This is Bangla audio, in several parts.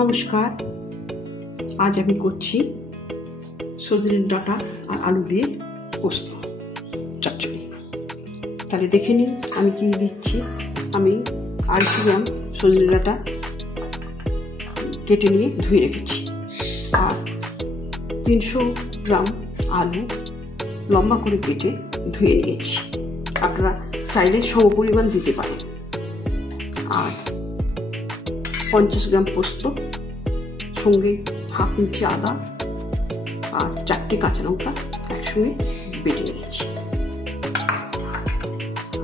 নমস্কার। আজ আমি করছি সজনের ডাঁটা আর আলু দিয়ে পোস্ত চচ্চড়ি। তাহলে দেখে নিন আমি কি দিচ্ছি। আমি 250 গ্রাম সজনের ডাঁটা কেটে নিয়ে ধুয়ে রেখেছি, আর 300 গ্রাম আলু লম্বা করে কেটে ধুয়ে নিয়েছি। আপনারা চাইলে সমপরিমাণ দিতে পারেন। আর 50 গ্রাম পোস্ত, সঙ্গে হাফ ইঞ্চি আদা আর 4টে কাঁচা লঙ্কা একসঙ্গে বেটে নিয়েছি।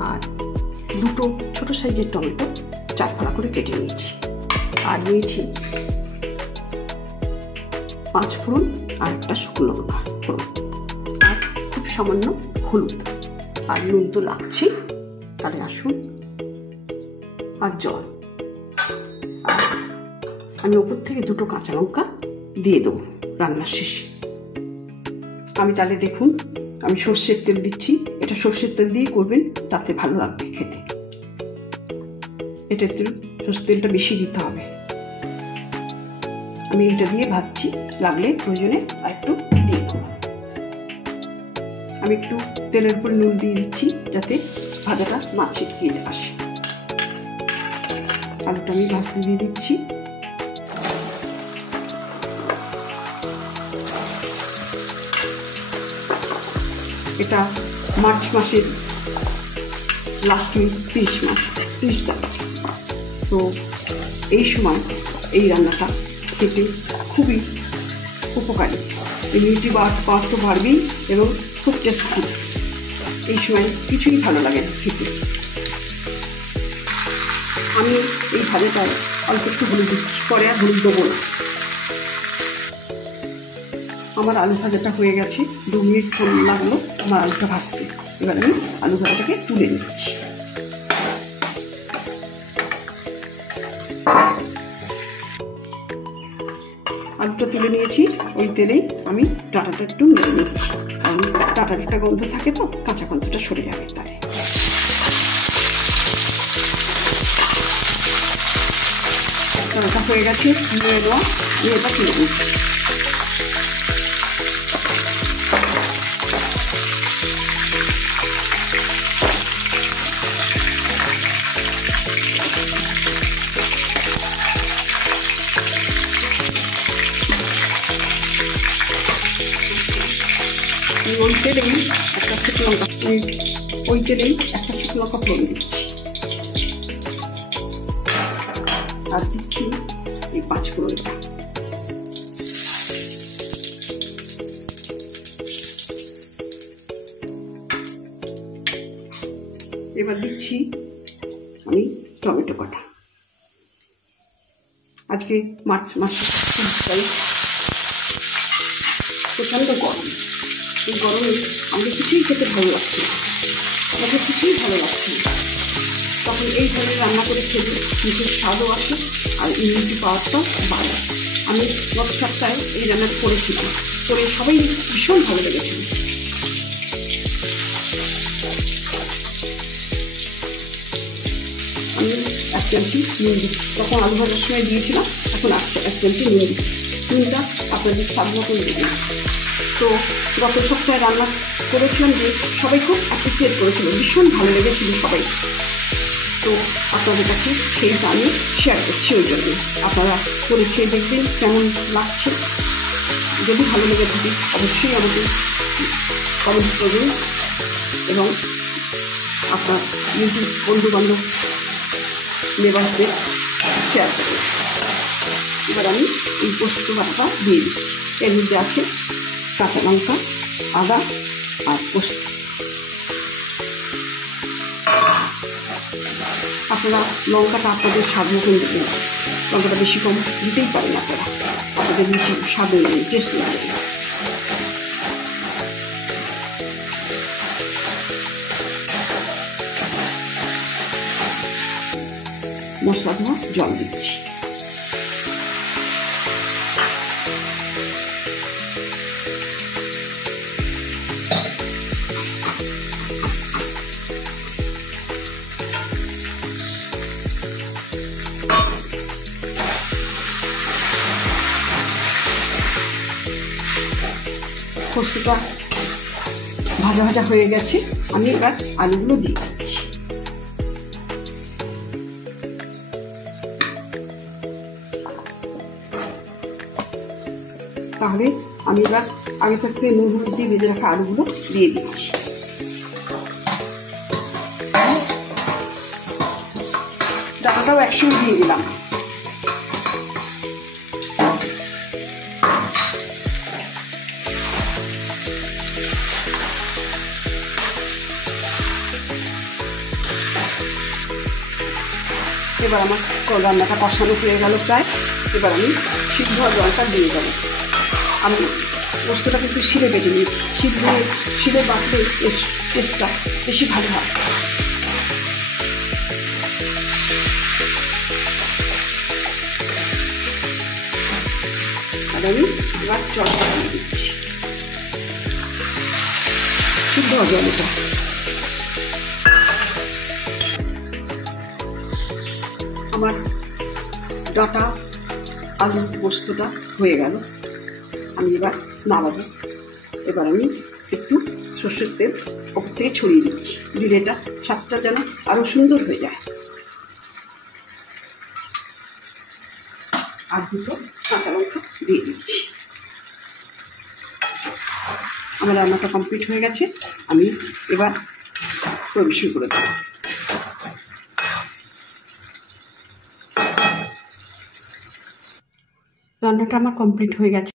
আর 2টো ছোটো সাইজের টমেটো 4 ফালা করে কেটে নিয়েছি। আর নিয়েছি 5 ফোড়ন আর একটা শুকনো লঙ্কা ফোড়ন, আর খুব সামান্য হলুদ, আর নুন তো লাগছে। তাহলে আসুন, আর জল। আর আমি ওপর থেকে 2টো কাঁচা লঙ্কা দিয়ে দেবো রান্নার শেষে। আমি তাহলে দেখুন, আমি সর্ষের তেল দিচ্ছি। এটা সর্ষের তেল দিয়ে করবেন, তাতে ভালো লাগবে খেতে। এটা সর্ষের তেলটা বেশি দিতে হবে। আমি এটা দিয়ে ভাজছি, লাগলে প্রয়োজনে আর একটু দিয়ে দেবো। আমি একটু তেলের উপর নুন দিয়ে দিচ্ছি, যাতে ভাজাটা না ছিটকিয়ে আসে। আলুটা আমি ভাজতে দিয়ে দিচ্ছি। এটা মার্চ মাসের লাস্ট উইক, 30 তারিখ। তো এই সময় এই রান্নাটা খেতে খুবই উপকারী। ইমিউনিটি পাওয়ার তো বাড়বেই এবং খুব টেস্টফুল। এই সময় কিছুই ভালো লাগে না খেতে। আমি এই ভাজাটায় অল্প একটু হলুদ দিচ্ছি, পরে আর হলুদ দেবো না। আমার আলু ভাজাটা হয়ে গেছে, 2 মিনিট লাগলো আমার আলুটা ভাজতে। এবার আমি আলু ভাজাটাকে তুলে নিচ্ছি। আলুটা তুলে নিয়েছি। ওই তেলেই আমি ডাঁটাটা একটু নেড়ে নিচ্ছি, কারণ ডাঁটার একটা গন্ধ থাকে, তো কাঁচা গন্ধটা সরে যাবে। তাই ডাঁটাটা হয়ে গেছে, নিয়ে দেওয়া, নিয়ে এটা তুলে নিচ্ছি। ওই তেলেই একটা শুকনো লঙ্কা ফোড়ন দিচ্ছি, আর দিচ্ছি এই 5 ফোড়নটা। এবার দিচ্ছি আমি টমেটো কাটা। আজকে মার্চ মাসে 30 তারিখ, প্রচণ্ড গরম। এই গরমে আমাদের কিছুই খেতে ভালো লাগছে না, আমাদের কিছুই ভালো লাগছে না। তখন এই ধরনের রান্না করে খেলে নিজের স্বাদও আসে আর ইমিউনিটি পাওয়ারটাও বাড়ে। আমি গত সপ্তাহে এই রান্নাটা করেছিলাম, করে সবাই ভীষণ ভালো লেগেছিল। আমি 1 চামচি নুন দিচ্ছি, তখন আলু ভাজার সময় দিয়েছিলাম, এখন 1 চামচি নুন দিচ্ছি। নুনটা আপনাদের স্বাদ মতন দেবেন। তো গত সপ্তাহে রান্না করেছিলাম, যে সবাই খুব অ্যাপ্রিসিয়েট করেছিল, ভীষণ ভালো লেগেছিল সবাই। তো আপনাদের কাছে সেইটা আমি শেয়ার করছি। ওই জন্য আপনারা করে খেয়ে দেখবেন কেমন লাগছে। যদি ভালো লেগে থাকে অবশ্যই আমাকে কমেন্ট করবেন এবং আপনার ইউটিউব বন্ধুবান্ধব নেবারদের শেয়ার করবেন। এবার আমি এই পোস্ত বাটাটা দিয়ে দিচ্ছি। এর মধ্যে আছে কাঁচা লঙ্কা, আদা আর পোস্ত। আপনারা লঙ্কাটা আপনাদের স্বাদ মতন দেবেন, লঙ্কাটা বেশি কম দিতেই পারেন আপনারা, আপনাদের রুচি স্বাদ অনুযায়ী, টেস্ট অনুযায়ী। মশলা ধোয়া জল দিচ্ছি। সর্ষেটা ভাজা ভাজা হয়ে গেছে, আমি এবার আলুগুলো দিয়ে দিচ্ছি। তাহলে আমি এবার আগে থাকতে নুন হলুদ দিয়ে ভেজে রাখা আলুগুলো দিয়ে দিচ্ছি। ডালটাও একসঙ্গে দিয়ে দিলাম। এবার আমার রান্নাটা কষানো হয়ে গেল প্রায়। এবার আমি সিদ্ধ জলটা দিয়ে দেবো। আমি পোস্তটা কিন্তু শিলে বেটে নিয়েছি, শিলে বাটলে টেস্টটা বেশি ভালো হয়। আর আমি এবার জলটা দিয়ে দিচ্ছি, সিদ্ধ জল এটা। আমার ডাঁটা আলু পোস্তটা হয়ে গেল, আমি এবার নামাবো। এবার আমি একটু সর্ষের তেল ওপর থেকে ছড়িয়ে দিচ্ছি, দিলে এটা স্বাদটা যেন আরও সুন্দর হয়ে যায়। আর দুটো কাঁচা লঙ্কা দিয়ে দিচ্ছি। আমার রান্নাটা কমপ্লিট হয়ে গেছে, আমি এবার পরিবেশন করে দেবো। রান্নাটা আমার কমপ্লিট হয়ে গেছে।